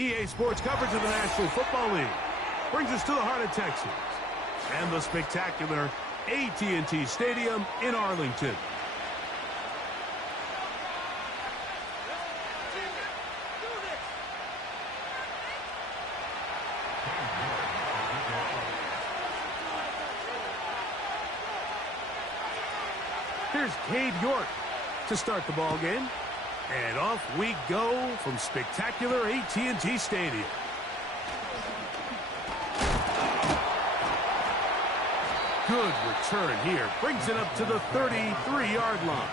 EA Sports coverage of the National Football League brings us to the heart of Texas and the spectacular AT&T Stadium in Arlington. Here's Cade York to start the ball game. And off we go from spectacular AT&T Stadium. Good return here. Brings it up to the 33-yard line.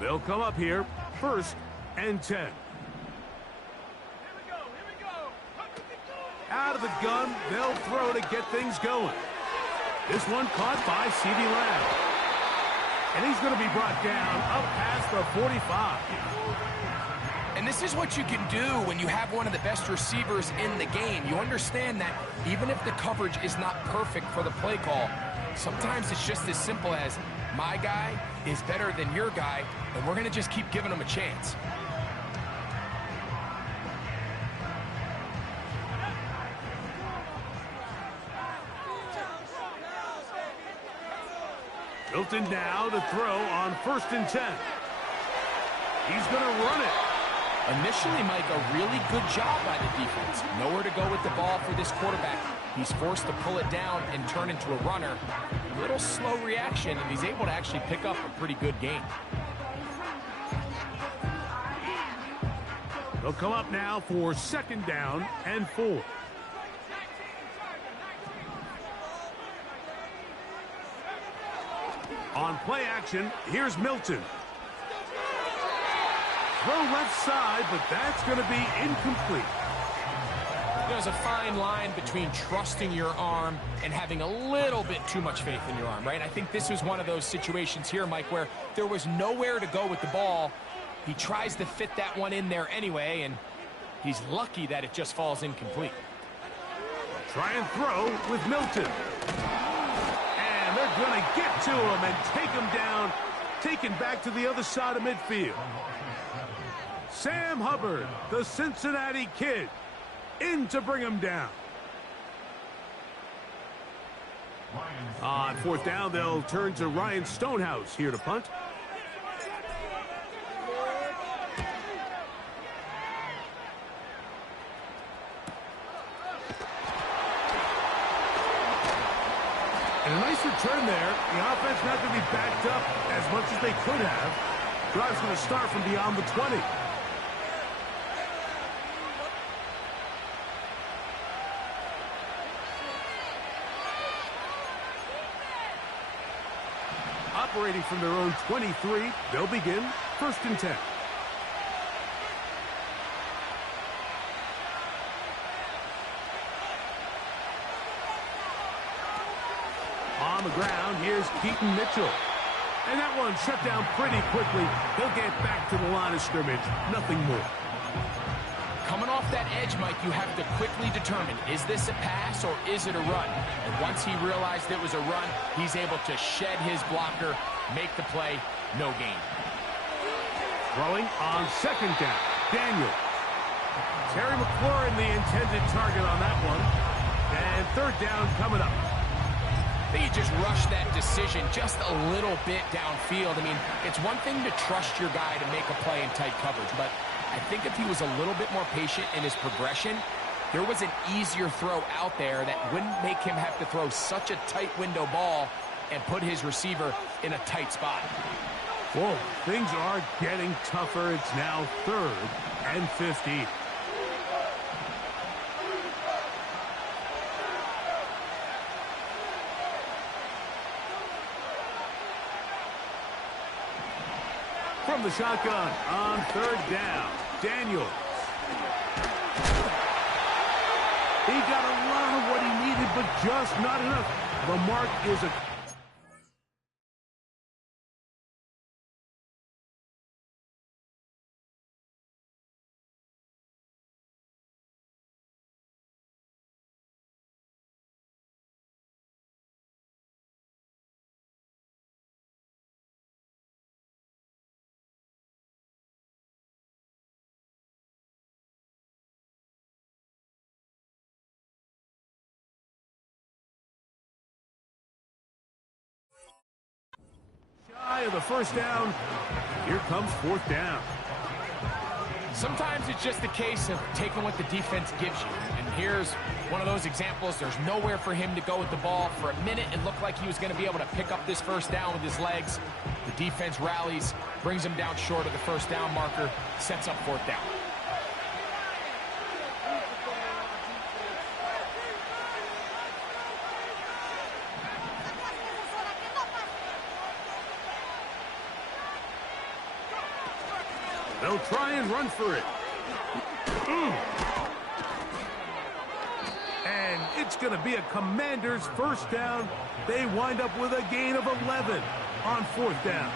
They'll come up here, 1st and 10. Out of the gun, they'll throw to get things going. This one caught by CeeDee Lamb. And he's going to be brought down up past the 45. And this is what you can do when you have one of the best receivers in the game. You understand that even if the coverage is not perfect for the play call, sometimes it's just as simple as my guy is better than your guy, and we're going to just keep giving him a chance. Hilton now to throw on 1st and 10. He's going to run it. Initially, Mike, a really good job by the defense. Nowhere to go with the ball for this quarterback. He's forced to pull it down and turn into a runner. A little slow reaction, and he's able to actually pick up a pretty good game. They'll come up now for 2nd down and 4. On play action, here's Milton. Throw left side, but that's going to be incomplete. There's a fine line between trusting your arm and having a little bit too much faith in your arm, right? I think this was one of those situations here, Mike, where there was nowhere to go with the ball. He tries to fit that one in there anyway, and he's lucky that it just falls incomplete. Try and throw with Milton. And they're going to get to him and take him down, taken back to the other side of midfield. Sam Hubbard, the Cincinnati Kid, in to bring him down. On 4th down, they'll turn to Ryan Stonehouse here to punt. And a nice return there. The offense not going to be backed up as much as they could have. Drive's going to start from beyond the 20. Operating from their own 23, they'll begin 1st and 10. On the ground, here's Keaton Mitchell. And that one shut down pretty quickly. He'll get back to the line of scrimmage. Nothing more. Coming off that edge, Mike, you have to quickly determine, is this a pass or is it a run? And once he realized it was a run, he's able to shed his blocker, make the play, no gain. Throwing on 2nd down, Daniel. Terry McLaurin, the intended target on that one. And 3rd down coming up. I think he just rushed that decision just a little bit downfield. I mean, it's one thing to trust your guy to make a play in tight coverage, but I think if he was a little bit more patient in his progression, there was an easier throw out there that wouldn't make him have to throw such a tight window ball and put his receiver in a tight spot. Whoa, things are getting tougher. It's now 3rd and 15. From the shotgun on 3rd down, Daniels. He got a lot of what he needed, but just not enough. The mark is a shy of the first down. Here comes fourth down. Sometimes it's just a case of taking what the defense gives you. And here's one of those examples. There's nowhere for him to go with the ball. For a minute, it looked like he was going to be able to pick up this first down with his legs. The defense rallies, brings him down short of the first down marker, sets up fourth down. They'll try and run for it. And it's going to be a Commanders first down. They wind up with a gain of 11 on fourth down.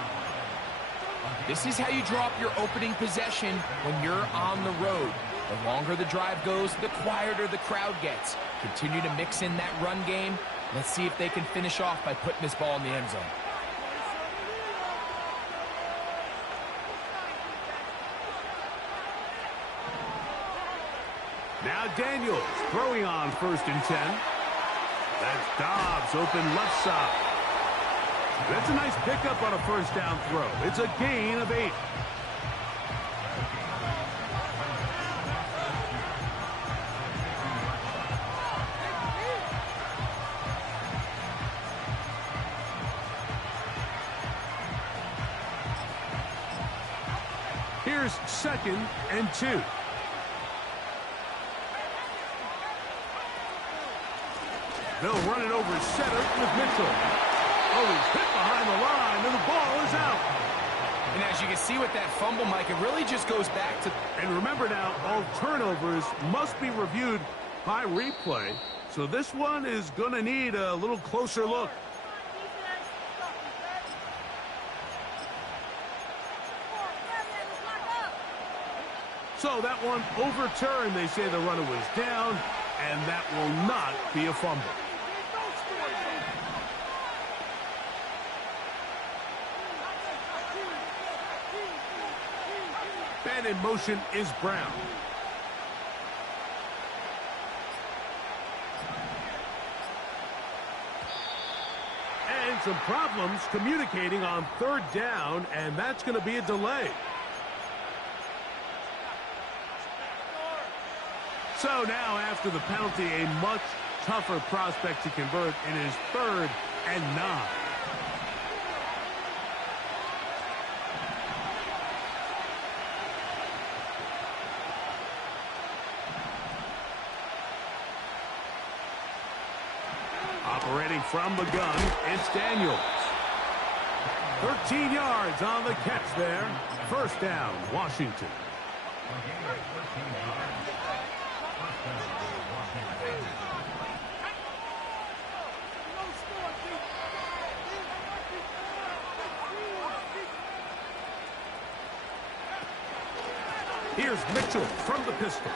This is how you draw up your opening possession when you're on the road. The longer the drive goes, the quieter the crowd gets. Continue to mix in that run game. Let's see if they can finish off by putting this ball in the end zone. Now Daniels throwing on 1st and 10. That's Dobbs open left side. That's a nice pickup on a first down throw. It's a gain of 8. Here's 2nd and 2. They'll run it over center with Mitchell. Oh, he's hit behind the line, and the ball is out. And as you can see with that fumble, Mike, it really just goes back to... And remember now, all turnovers must be reviewed by replay. So this one is going to need a little closer look. So that one overturned. They say the runner was down, and that will not be a fumble. And in motion is Brown. And some problems communicating on 3rd down, and that's going to be a delay. So now after the penalty, a much tougher prospect to convert in his 3rd and 9. Operating from the gun, it's Daniels. 13 yards on the catch there. First down, Washington. Here's Mitchell from the pistol.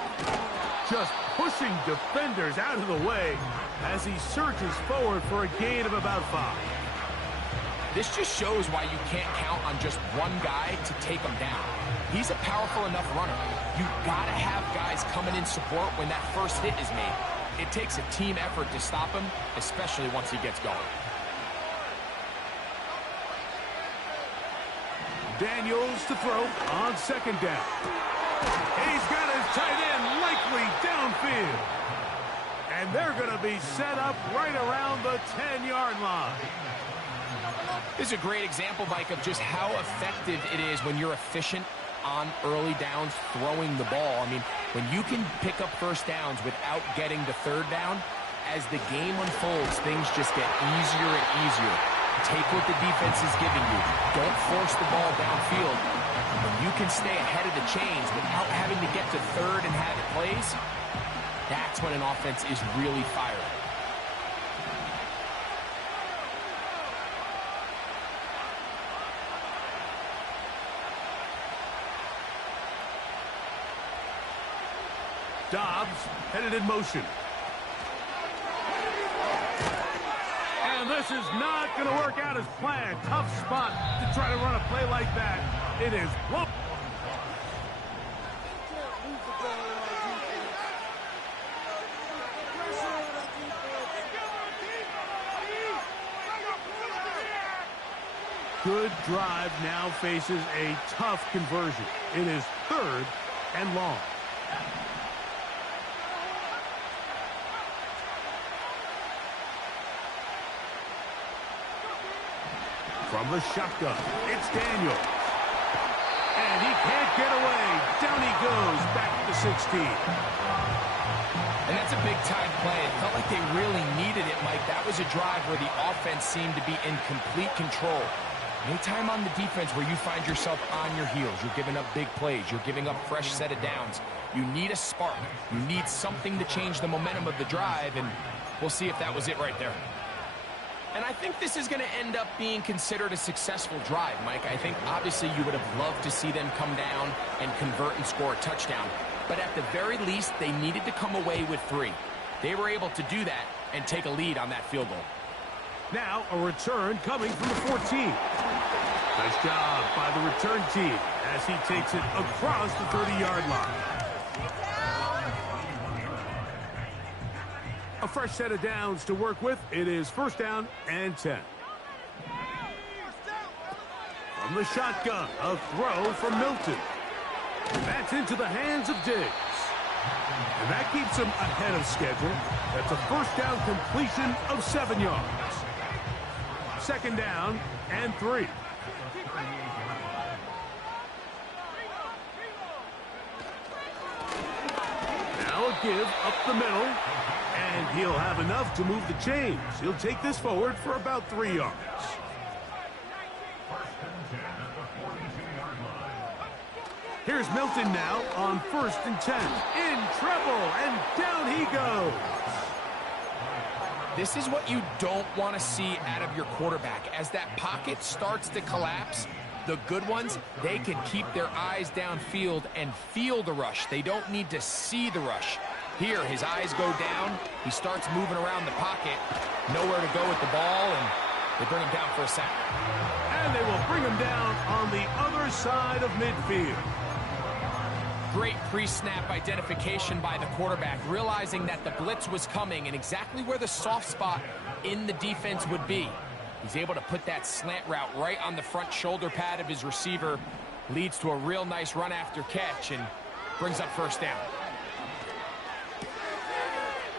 Just pushing defenders out of the way as he surges forward for a gain of about 5. This just shows why you can't count on just one guy to take him down. He's a powerful enough runner. You gotta have guys coming in support when that first hit is made. It takes a team effort to stop him, especially once he gets going. Daniels to throw on 2nd down. He's got his tight end likely downfield. And they're going to be set up right around the 10-yard line. This is a great example, Mike, of just how effective it is when you're efficient on early downs throwing the ball. I mean, when you can pick up first downs without getting the 3rd down, as the game unfolds, things just get easier and easier. Take what the defense is giving you. Don't force the ball downfield. When you can stay ahead of the chains without having to get to 3rd and have it plays, that's when an offense is really firing. Dobbs headed in motion. And this is not going to work out as planned. Tough spot to try to run a play like that. It is. Whoa. good drive now faces a tough conversion. It is 3rd and long. From the shotgun, it's Daniels. And he can't get away. Down he goes, back to the 16. And that's a big-time play. It felt like they really needed it, Mike. That was a drive where the offense seemed to be in complete control. Anytime on the defense where you find yourself on your heels, you're giving up big plays, you're giving up fresh set of downs, you need a spark. You need something to change the momentum of the drive, and we'll see if that was it right there. And I think this is going to end up being considered a successful drive, Mike. I think obviously you would have loved to see them come down and convert and score a touchdown. But at the very least, they needed to come away with 3. They were able to do that and take a lead on that field goal. Now a return coming from the 14. Nice job by the return team as he takes it across the 30-yard line. A fresh set of downs to work with. It is 1st down and 10. From the shotgun, a throw from Milton. That's into the hands of Diggs. And that keeps him ahead of schedule. That's a 1st down completion of 7 yards. 2nd down and 3. Now a give up the middle. And he'll have enough to move the chains. He'll take this forward for about 3 yards. Here's Milton now on 1st and 10. In trouble, and down he goes. This is what you don't want to see out of your quarterback. As that pocket starts to collapse, the good ones, they can keep their eyes downfield and feel the rush. They don't need to see the rush. Here, his eyes go down. He starts moving around the pocket. Nowhere to go with the ball, and they bring him down for a sack. And they will bring him down on the other side of midfield. Great pre-snap identification by the quarterback, realizing that the blitz was coming and exactly where the soft spot in the defense would be. He's able to put that slant route right on the front shoulder pad of his receiver. Leads to a real nice run after catch and brings up 1st down.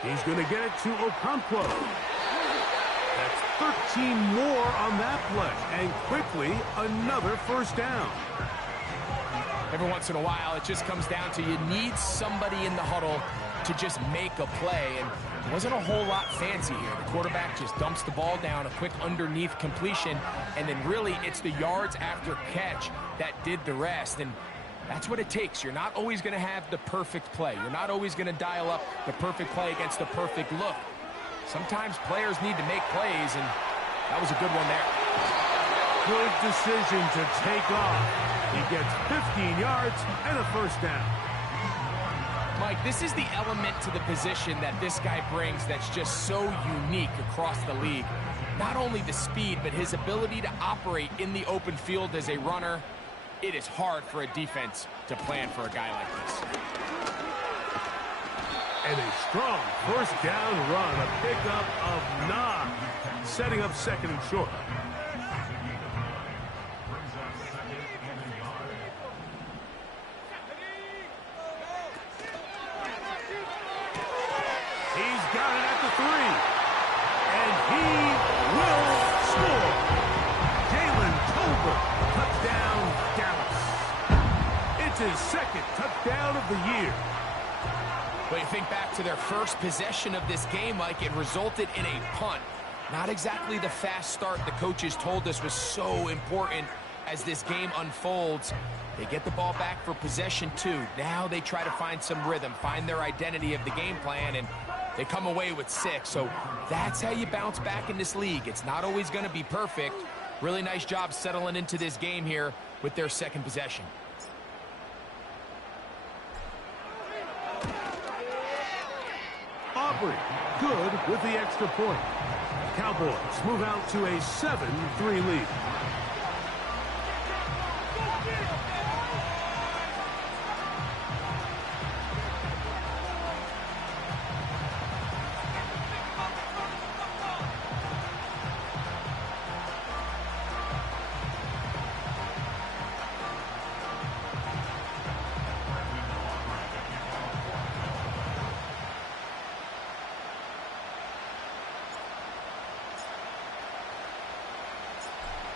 He's going to get it to Okonkwo. That's 13 more on that play. And quickly, another 1st down. Every once in a while, it just comes down to you need somebody in the huddle to just make a play. And it wasn't a whole lot fancy here. The quarterback just dumps the ball down, a quick underneath completion. And then really, it's the yards after catch that did the rest. And that's what it takes. You're not always going to have the perfect play. You're not always going to dial up the perfect play against the perfect look. Sometimes players need to make plays, and that was a good one there. Good decision to take off. He gets 15 yards and a 1st down. Mike, this is the element to the position that this guy brings that's just so unique across the league. Not only the speed, but his ability to operate in the open field as a runner. It is hard for a defense to plan for a guy like this. And a strong 1st down run, a pickup of 9, setting up 2nd and short. He's got it at the 3. And he will score. Jalen Tolbert, touchdown, Dallas. It's his 2nd touchdown of the year. But you think back to their first possession of this game, Mike, it resulted in a punt. Not exactly the fast start the coaches told us was so important as this game unfolds. They get the ball back for possession 2. Now they try to find some rhythm, find their identity of the game plan, and they come away with 6. So that's how you bounce back in this league. It's not always going to be perfect. Really nice job settling into this game here with their 2nd possession. Aubrey, good with the extra point. Cowboys move out to a 7-3 lead.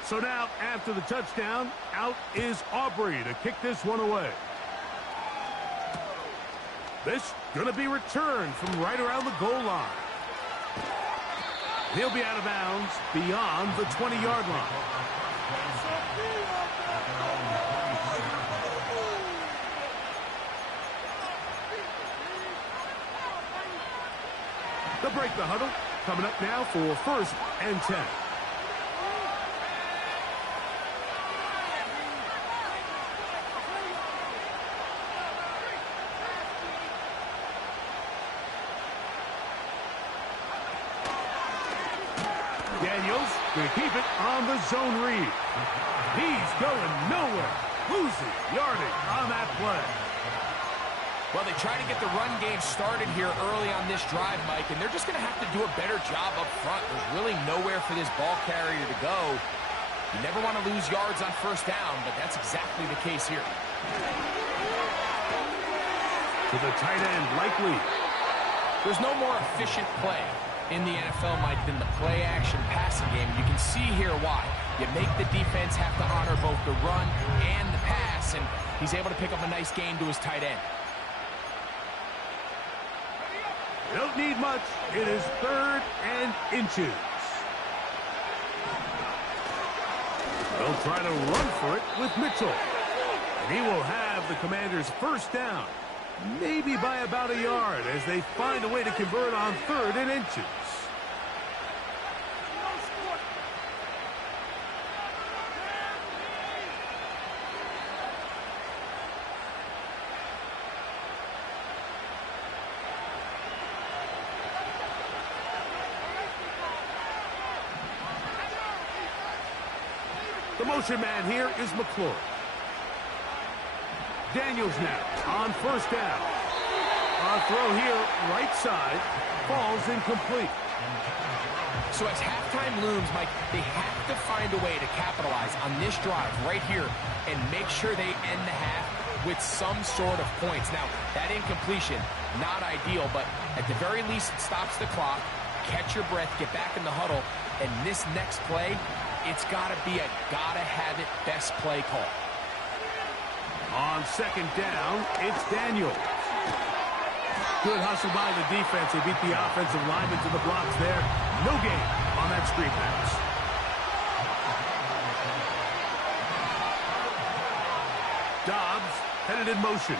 So now, after the touchdown, out is Aubrey to kick this one away. This going to be returned from right around the goal line. He'll be out of bounds beyond the 20-yard line. They'll break the huddle. Coming up now for 1st and 10. Daniels going to keep it on the zone read. He's going nowhere. Losing yardage on that play. Well, they try to get the run game started here early on this drive, Mike, and they're just going to have to do a better job up front. There's really nowhere for this ball carrier to go. You never want to lose yards on 1st down, but that's exactly the case here. To the tight end, likely. There's no more efficient play in the NFL, Mike, than the play-action passing game. You can see here why. You make the defense have to honor both the run and the pass, and he's able to pick up a nice gain to his tight end. Don't need much. It is 3rd and inches. They'll try to run for it with Mitchell. And he will have the Commanders' 1st down. Maybe by about a yard as they find a way to convert on 3rd and inches. The motion man here is McClure. Daniels now on 1st down. A throw here, right side, falls incomplete. So as halftime looms, Mike, they have to find a way to capitalize on this drive right here and make sure they end the half with some sort of points. Now, that incompletion, not ideal, but at the very least, it stops the clock. Catch your breath, get back in the huddle, and this next play, it's got to be a gotta-have-it best play call. On 2nd down, it's Daniels. Good hustle by the defense. They beat the offensive lineman to the blocks there. No gain on that screen pass. Dobbs headed in motion.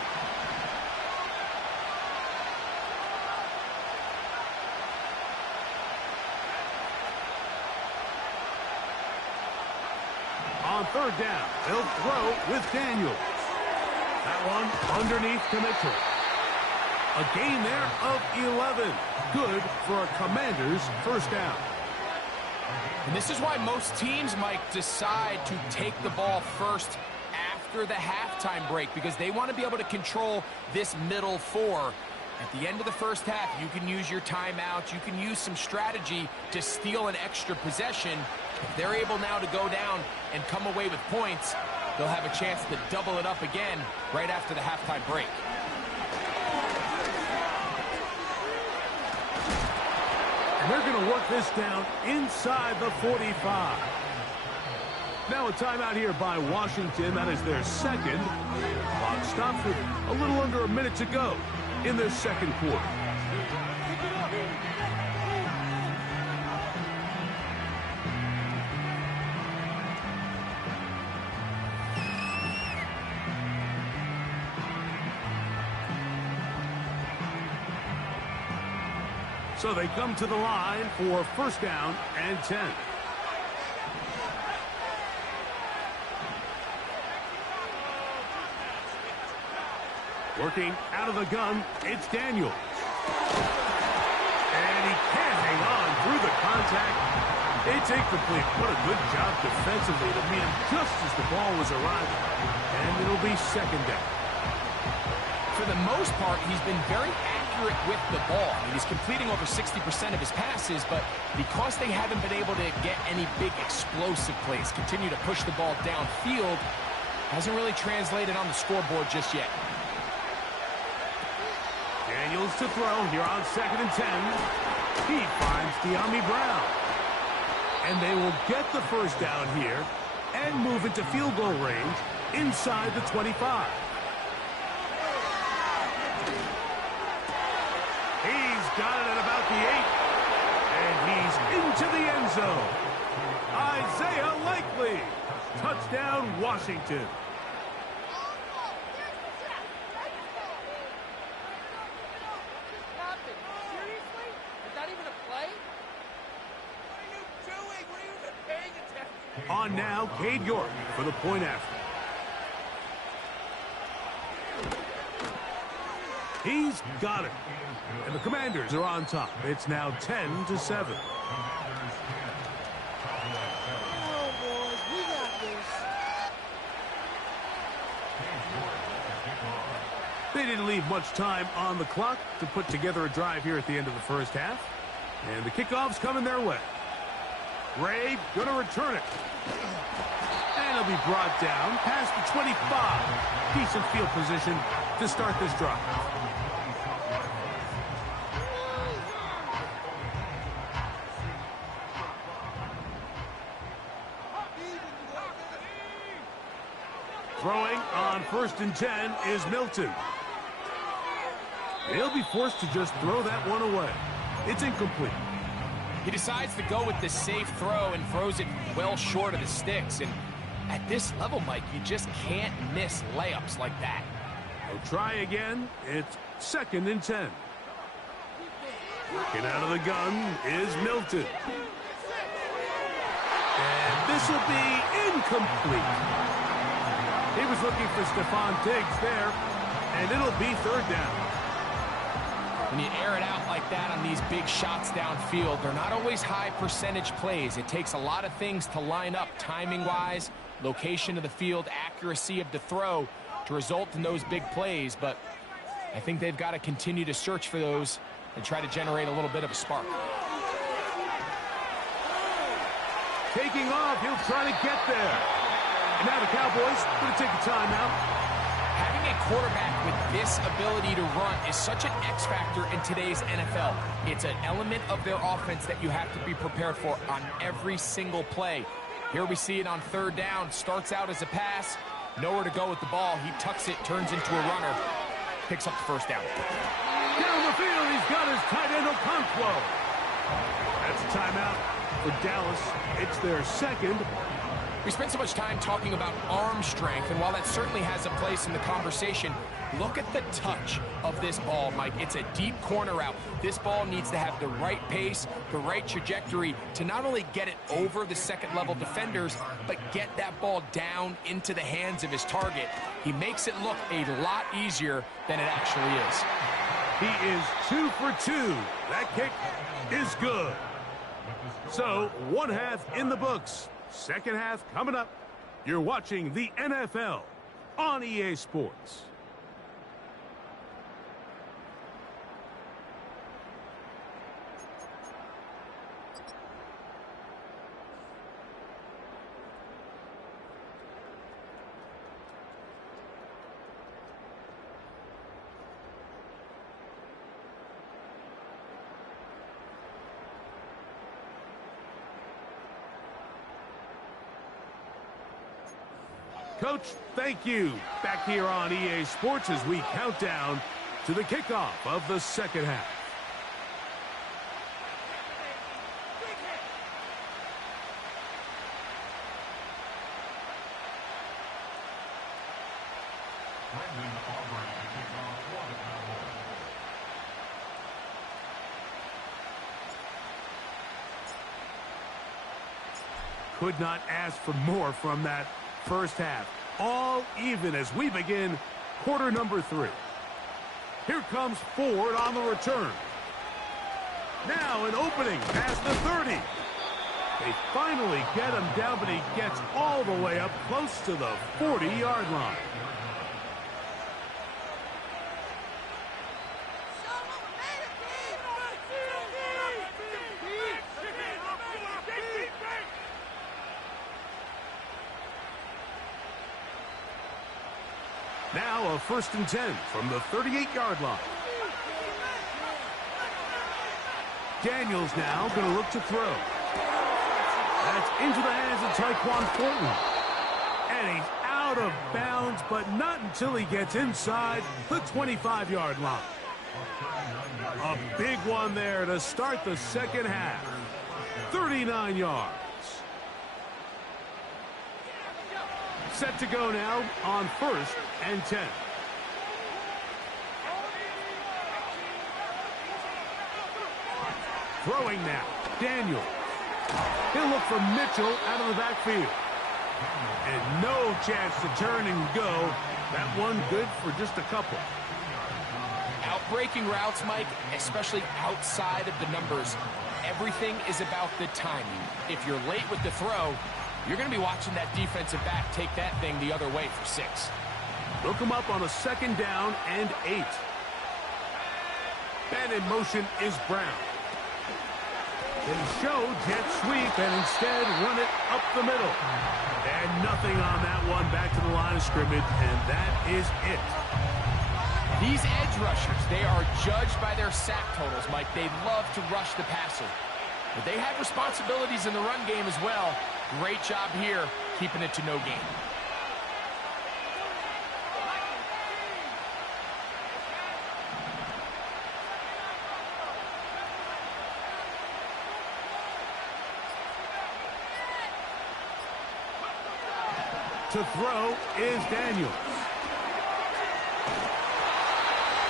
On 3rd down, they'll throw with Daniels. That one underneath to Mitchell. A gain there of 11. Good for a Commander's 1st down. And this is why most teams, Mike, decide to take the ball first after the halftime break, because they want to be able to control this middle 4. At the end of the 1st half, you can use your timeouts. You can use some strategy to steal an extra possession. If they're able now to go down and come away with points, they'll have a chance to double it up again right after the halftime break. And they're going to work this down inside the 45. Now a timeout here by Washington. That is their 2nd. Clock stops with a little under a minute to go in their 2nd quarter. So they come to the line for 1st down and 10. Working out of the gun, it's Daniels. And he can't hang on through the contact. It's incomplete. What a good job defensively to meet him just as the ball was arriving. And it'll be 2nd down. For the most part, he's been very accurate with the ball. I mean, he's completing over 60% of his passes, but because they haven't been able to get any big explosive plays, continue to push the ball downfield, hasn't really translated on the scoreboard just yet. Daniels to throw here on 2nd and 10. He finds De'Ami Brown. And they will get the first down here and move into field goal range inside the 25. He's got it at about the 8. And he's into the end zone. Isaiah Likely. Touchdown, Washington. On now, Cade York for the point after. He's got it. And the Commanders are on top. It's now 10-7. They didn't leave much time on the clock to put together a drive here at the end of the first half. And the kickoff's coming their way. Ray going to return it. And it'll be brought down past the 25. Decent field position to start this drive. Throwing on 1st and 10 is Milton. He'll be forced to just throw that one away. It's incomplete. He decides to go with the safe throw and throws it well short of the sticks. And at this level, Mike, you just can't miss layups like that. He'll try again. It's 2nd and 10. Working out of the gun is Milton. And this will be incomplete. He was looking for Stephon Diggs there, and it'll be 3rd down. When you air it out like that on these big shots downfield, they're not always high percentage plays. It takes a lot of things to line up timing-wise, location of the field, accuracy of the throw to result in those big plays. But I think they've got to continue to search for those and try to generate a little bit of a spark. Taking off, he'll try to get there. And now the Cowboys going to take a timeout. Having a quarterback with this ability to run is such an X factor in today's NFL. It's an element of their offense that you have to be prepared for on every single play. Here we see it on 3rd down. Starts out as a pass. Nowhere to go with the ball. He tucks it, turns into a runner. Picks up the 1st down. Down the field, he's got his tight end Okonkwo. That's a timeout for Dallas. It's their 2nd. We spent so much time talking about arm strength, and while that certainly has a place in the conversation, look at the touch of this ball, Mike. It's a deep corner route. This ball needs to have the right pace, the right trajectory to not only get it over the second-level defenders, but get that ball down into the hands of his target. He makes it look a lot easier than it actually is. He is 2 for 2. That kick is good. So, 1 half in the books. 2nd half coming up. You're watching the NFL on EA Sports. Coach, thank you. Back here on EA Sports as we count down to the kickoff of the 2nd half. Could not ask for more from that 1st half. All even as we begin quarter number 3. Here comes Ford on the return. Now an opening past the 30. They finally get him down, but he gets all the way up close to the 40-yard line. Now a 1st and 10 from the 38-yard line. Daniels now going to look to throw. That's into the hands of Tyquan Thornton. And he's out of bounds, but not until he gets inside the 25-yard line. A big one there to start the second half. 39 yards. Set to go now on 1st and 10. Throwing now. Daniel. He'll look for Mitchell out of the backfield. And no chance to turn and go. That one good for just a couple. Outbreaking routes, Mike, especially outside of the numbers, everything is about the timing. If you're late with the throw, you're going to be watching that defensive back take that thing the other way for 6. Look him up on a 2nd down and 8. And in motion is Brown. They show jet sweep and instead run it up the middle. And nothing on that one, back to the line of scrimmage, and that is it. These edge rushers, they are judged by their sack totals, Mike. They love to rush the passer. But they have responsibilities in the run game as well. Great job here, keeping it to no gain. To throw is Daniels.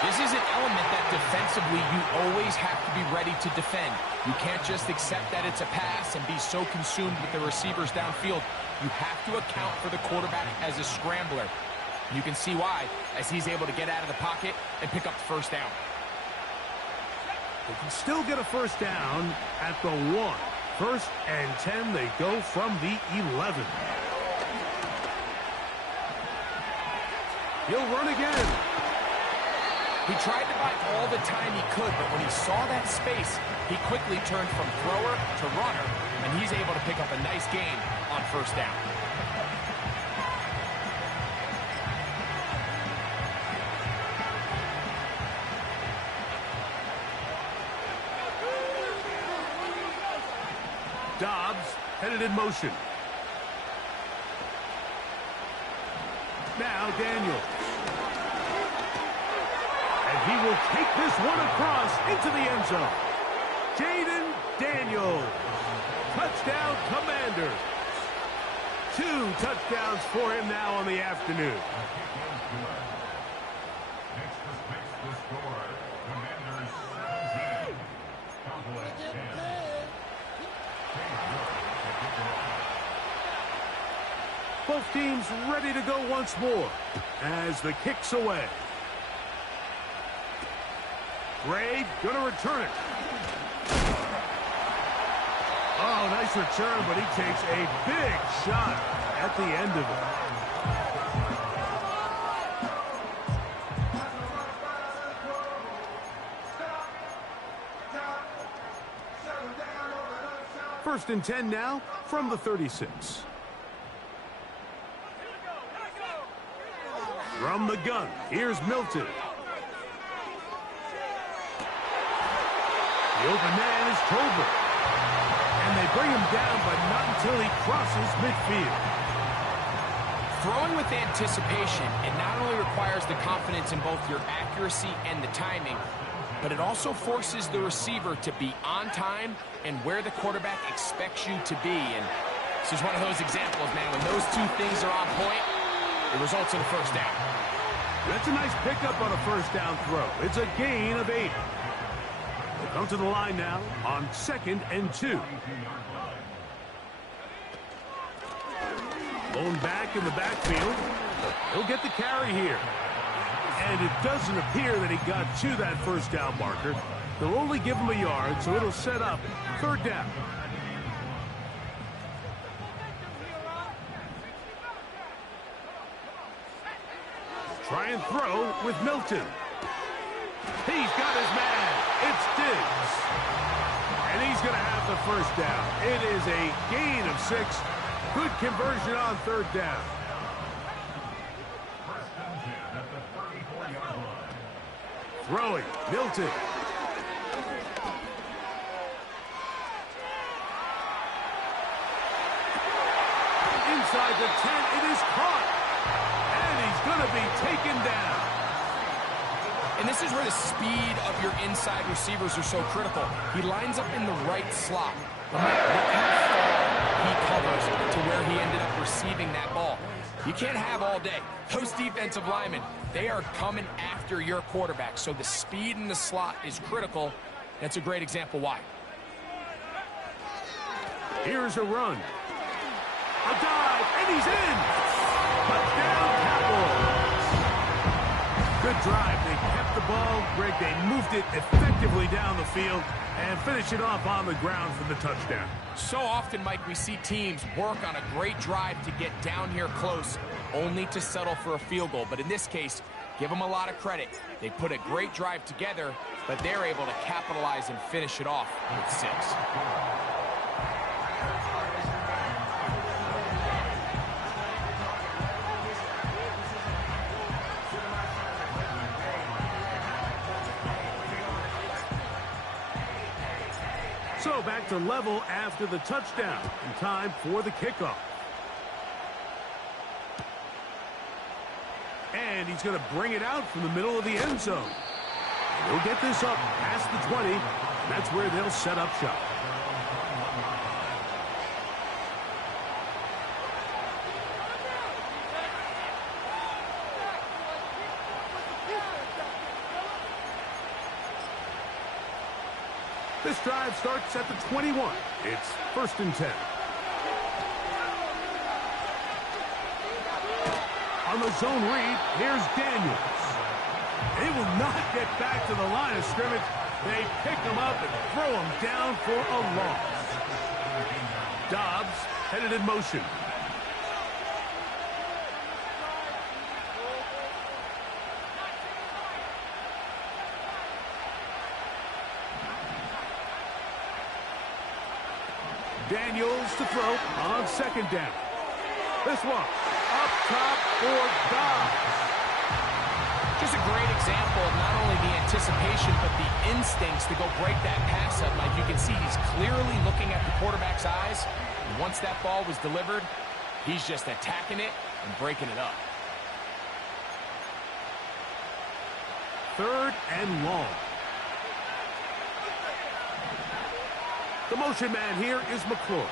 This is an element that defensively you always have to be ready to defend. You can't just accept that it's a pass and be so consumed with the receivers downfield. You have to account for the quarterback as a scrambler. You can see why, as he's able to get out of the pocket and pick up the 1st down. They can still get a 1st down at the 1. 1st and 10, they go from the 11. He'll run again. He tried to buy all the time he could, but when he saw that space, he quickly turned from thrower to runner, and he's able to pick up a nice gain on 1st down. Dobbs headed in motion. Now Daniels. And he will take this one across into the end zone. Jaden Daniels. Touchdown, Commanders. 2 touchdowns for him now on the afternoon. Both teams ready to go once more as the kick's away. Gray going to return it. Oh, nice return, but he takes a big shot at the end of it. 1st and 10 now from the 36. From the gun, here's Milton. The open man is Tolbert. And they bring him down, but not until he crosses midfield. Throwing with anticipation, it not only requires the confidence in both your accuracy and the timing, but it also forces the receiver to be on time and where the quarterback expects you to be. And this is one of those examples, man. When those two things are on point, it results in a 1st down. That's a nice pickup on a 1st down throw. It's a gain of 8. They come to the line now on 2nd and 2. Blown back in the backfield. He'll get the carry here. And it doesn't appear that he got to that 1st down marker. They'll only give him a yard, so it'll set up 3rd down. Try and throw with Milton. He's got his man. It's Diggs. And he's going to have the 1st down. It is a gain of 6. Good conversion on 3rd down. Throwing, Milton. inside the 10. It is caught. And he's going to be taken down. And this is where the speed of your inside receivers are so critical. He lines up in the right slot. But look how far he covers to where he ended up receiving that ball. You can't have all day. Those defensive linemen, they are coming after your quarterback. So the speed in the slot is critical. That's a great example why. Here's a run. A dive, and he's in. Touchdown, Cowboys. Good drive. They kept the ball. Greg, they moved it effectively down the field and finish it off on the ground for the touchdown. So often, Mike, we see teams work on a great drive to get down here close, only to settle for a field goal. But in this case, give them a lot of credit. They put a great drive together, but they're able to capitalize and finish it off with 6. So back to level after the touchdown. And time for the kickoff. And he's going to bring it out from the middle of the end zone. He'll get this up past the 20. And that's where they'll set up shop. This drive starts at the 21. It's 1st and 10. On the zone read, here's Daniels. They will not get back to the line of scrimmage. They pick him up and throw him down for a loss. Dobbs headed in motion. Daniels to throw on 2nd down. This one up top for Dobbs. Just a great example of not only the anticipation, but the instincts to go break that pass up. Like you can see, he's clearly looking at the quarterback's eyes. And once that ball was delivered, he's just attacking it and breaking it up. 3rd and long. The motion man here is McClure.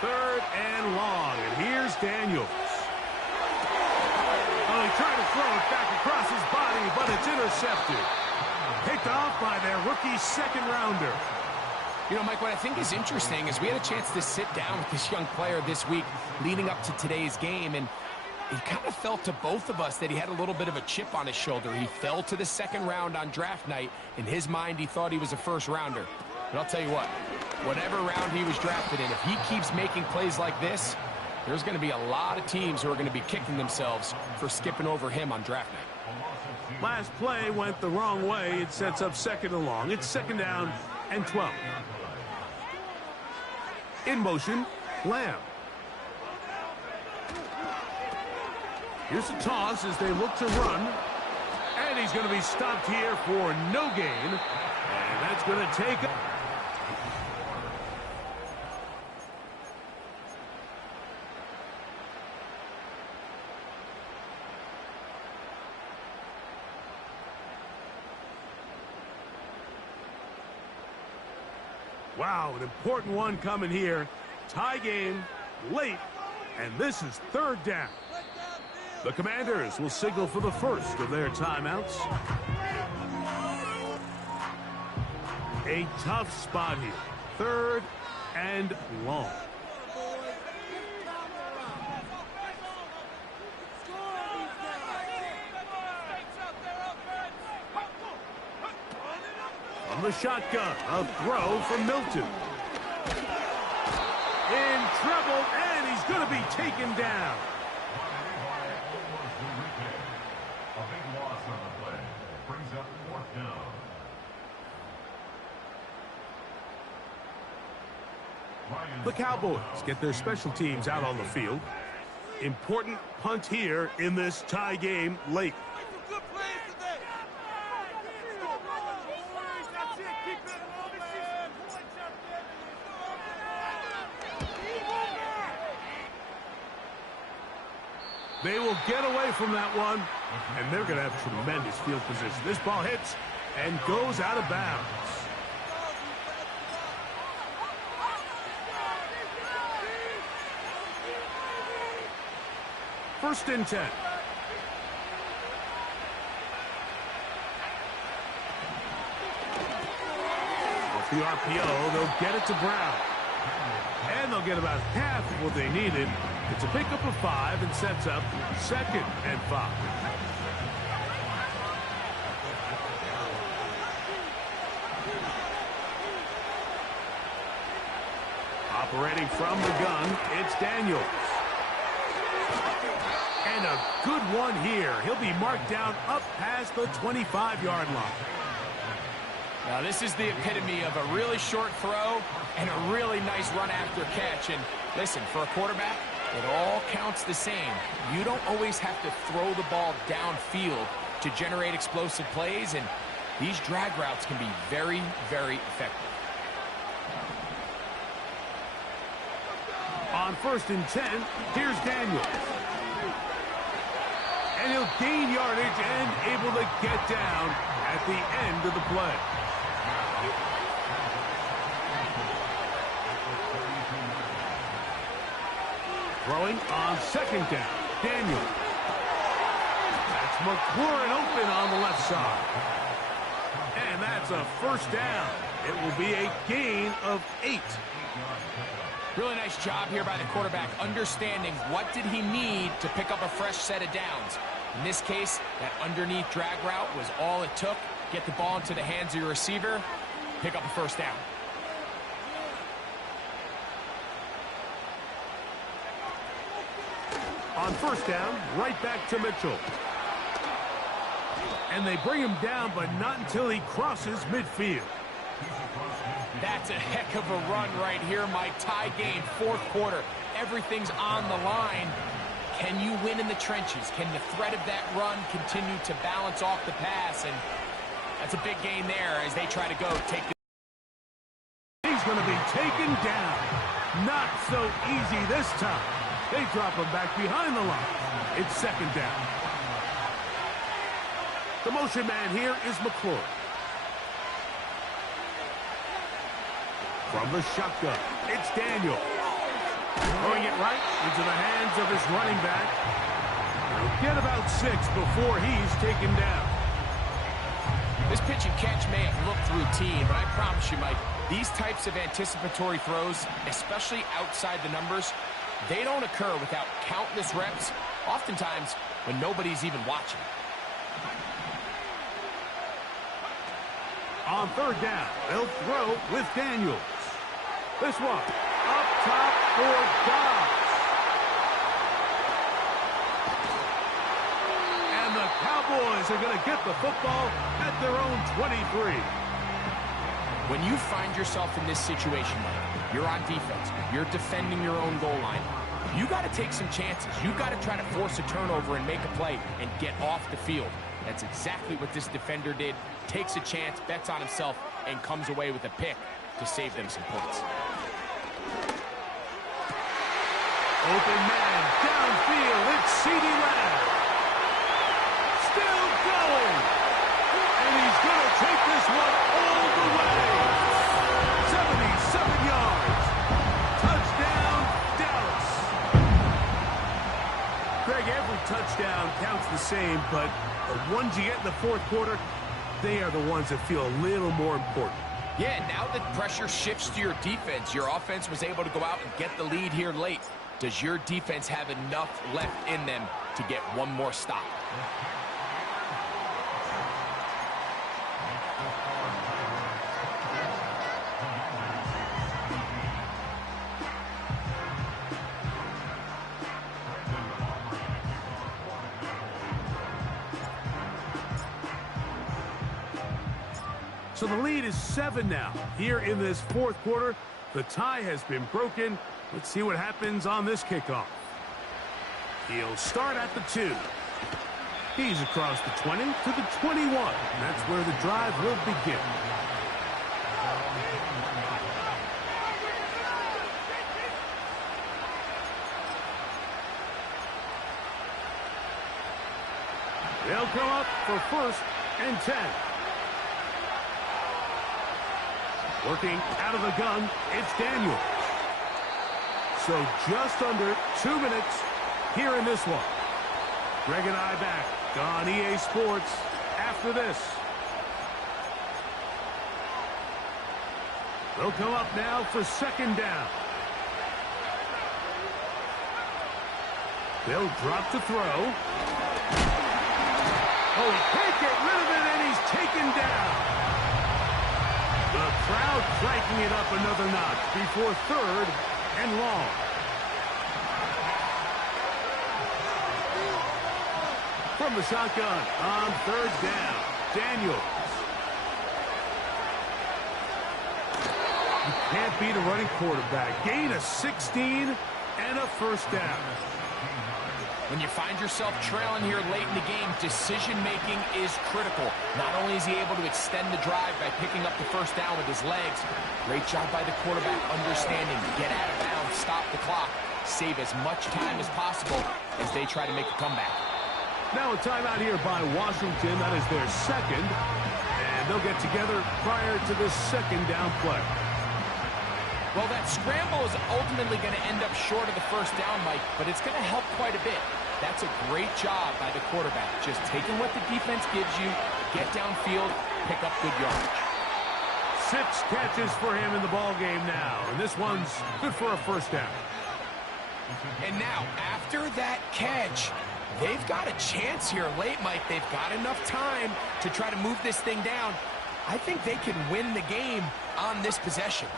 Third and long, and here's Daniels. Oh, he tried to throw it back across his body, but it's intercepted. Picked off by their rookie 2nd-rounder. You know, Mike, what I think is interesting is we had a chance to sit down with this young player this week leading up to today's game, and it kind of felt to both of us that he had a little bit of a chip on his shoulder. He fell to the 2nd round on draft night. In his mind, he thought he was a 1st rounder. But I'll tell you what, whatever round he was drafted in, if he keeps making plays like this, there's going to be a lot of teams who are going to be kicking themselves for skipping over him on draft night. Last play went the wrong way. It sets up 2nd and long. It's 2nd down and 12. In motion, Lamb. Here's a toss as they look to run. And he's going to be stopped here for no gain. And that's going to take it. Wow, an important one coming here. Tie game, late, and this is 3rd down. The Commanders will signal for the first of their timeouts. A tough spot here. 3rd and long. From the shotgun, a throw from Milton. In trouble, and he's going to be taken down. A big loss on the play. Brings up 4th down. The Cowboys get their special teams out on the field. Important punt here in this tie game late. They will get away from that one, and they're going to have tremendous field position. This ball hits and goes out of bounds. First and 10. Off the RPO, they'll get it to Brown. And they'll get about half of what they needed. It's a pickup of 5 and sets up 2nd and 5. Operating from the gun, it's Daniels. And a good one here. He'll be marked down up past the 25-yard line. Now, this is the epitome of a really short throw and a really nice run after catch. And listen, for a quarterback, it all counts the same. You don't always have to throw the ball downfield to generate explosive plays, and these drag routes can be very, very effective. On 1st and 10, here's Daniels. And he'll gain yardage and able to get down at the end of the play. Throwing on 2nd down, Daniels. That's McLaurin open on the left side. And that's a 1st down. It will be a gain of 8. Really nice job here by the quarterback, understanding what did he need to pick up a fresh set of downs. In this case, that underneath drag route was all it took. Get the ball into the hands of your receiver, pick up a 1st down. On 1st down, right back to Mitchell. And they bring him down, but not until he crosses midfield. That's a heck of a run right here, Mike. Tie game, 4th quarter. Everything's on the line. Can you win in the trenches? Can the threat of that run continue to balance off the pass? And that's a big gain there as they try to go take the... He's going to be taken down. Not so easy this time. They drop him back behind the line. It's 2nd down. The motion man here is McLaurin. From the shotgun, it's Daniel. Throwing it right into the hands of his running back. He'll get about 6 before he's taken down. This pitch and catch may have looked routine, but I promise you, Mike, these types of anticipatory throws, especially outside the numbers, they don't occur without countless reps, oftentimes when nobody's even watching. On 3rd down, they'll throw with Daniels. This one, up top for Dobbs. And the Cowboys are going to get the football at their own 23. When you find yourself in this situation, Mike, you're on defense, you're defending your own goal line, you got to take some chances. You got to try to force a turnover and make a play and get off the field. That's exactly what this defender did. Takes a chance, bets on himself, and comes away with a pick to save them some points. Open man, downfield, it's C.D. Lamb. Still going. And he's going to take this one all the way. 77 yards. Touchdown, Dallas. Greg, every touchdown counts the same, but the ones you get in the 4th quarter, they are the ones that feel a little more important. Yeah, now that pressure shifts to your defense, your offense was able to go out and get the lead here late. Does your defense have enough left in them to get one more stop? So the lead is 7 now. Here in this 4th quarter, the tie has been broken. Let's see what happens on this kickoff. He'll start at the 2. He's across the 20 to the 21. That's where the drive will begin. They'll come up for 1st and 10. Working out of the gun, it's Daniel. So just under 2 minutes here in this one. Greg and I back on EA Sports after this. They'll come up now for 2nd down. They'll drop to throw. Oh, he can't get rid of it, and he's taken down. The crowd cranking it up another notch before 3rd and long. From the shotgun on 3rd down, Daniels. You can't beat a running quarterback. Gain of 16 and a 1st down. When you find yourself trailing here late in the game, decision-making is critical. Not only is he able to extend the drive by picking up the 1st down with his legs, great job by the quarterback understanding, get out of bounds, stop the clock, save as much time as possible as they try to make a comeback. Now a timeout here by Washington. That is their 2nd, and they'll get together prior to this 2nd down play. Well, that scramble is ultimately going to end up short of the 1st down, Mike, but it's going to help quite a bit. That's a great job by the quarterback. Just taking what the defense gives you, get downfield, pick up good yardage. 6 catches for him in the ball game now, and this one's good for a 1st down. And now, after that catch, they've got a chance here late, Mike. They've got enough time to try to move this thing down. I think they can win the game on this possession.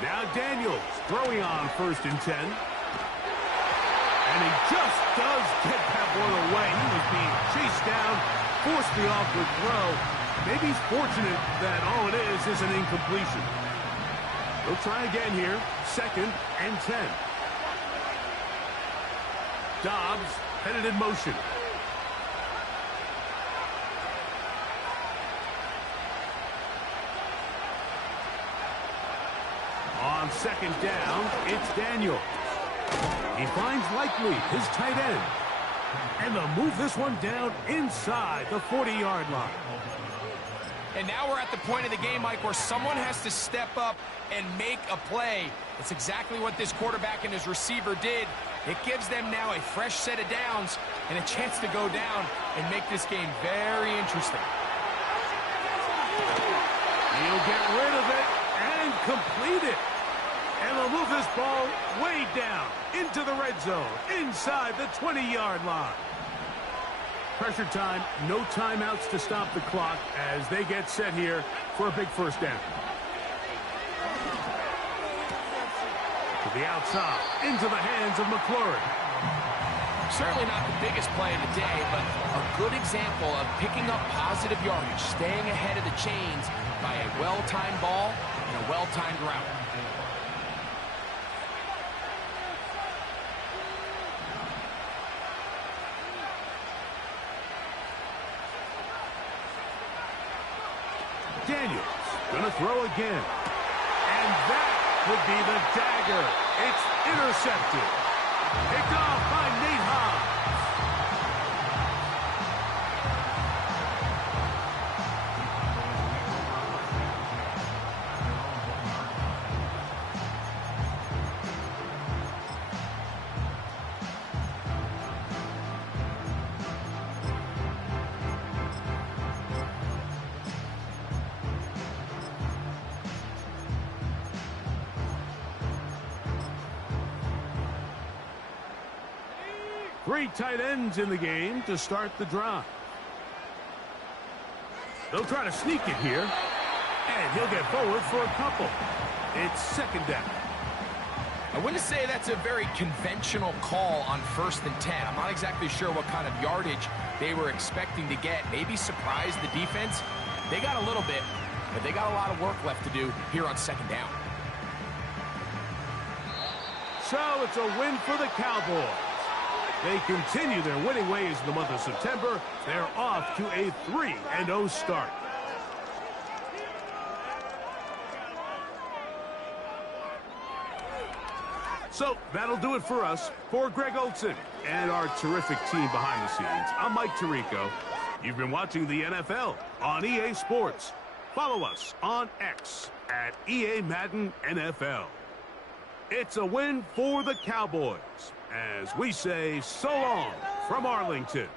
Now Daniels throwing on 1st and 10. And he just does get that one away. He was being chased down, forced the awkward throw. Maybe he's fortunate that all it is an incompletion. They'll try again here. 2nd and 10. Dobbs headed in motion. On 2nd down, it's Daniel. He finds Likely, his tight end. And they'll move this one down inside the 40-yard line. And now we're at the point of the game, Mike, where someone has to step up and make a play. It's exactly what this quarterback and his receiver did. It gives them now a fresh set of downs and a chance to go down and make this game very interesting. He'll get rid of it and complete it. And they'll move this ball way down into the red zone, inside the 20-yard line. Pressure time, no timeouts to stop the clock as they get set here for a big 1st down. To the outside, into the hands of McClaurin. Certainly not the biggest play of the day, but a good example of picking up positive yardage, staying ahead of the chains by a well-timed ball and a well-timed route. Daniels gonna throw again. And that would be the dagger. It's intercepted. Picked off by Nate Hobbs. Three tight ends in the game to start the drive. They'll try to sneak it here. And he'll get forward for a couple. It's 2nd down. I wouldn't say that's a very conventional call on 1st and 10. I'm not exactly sure what kind of yardage they were expecting to get. Maybe surprise the defense. They got a little bit, but they got a lot of work left to do here on 2nd down. So it's a win for the Cowboys. They continue their winning ways in the month of September. They're off to a 3-0 start. So that'll do it for us. For Greg Olson and our terrific team behind the scenes, I'm Mike Tirico. You've been watching the NFL on EA Sports. Follow us on X at EA Madden NFL. It's a win for the Cowboys as we say so long from Arlington.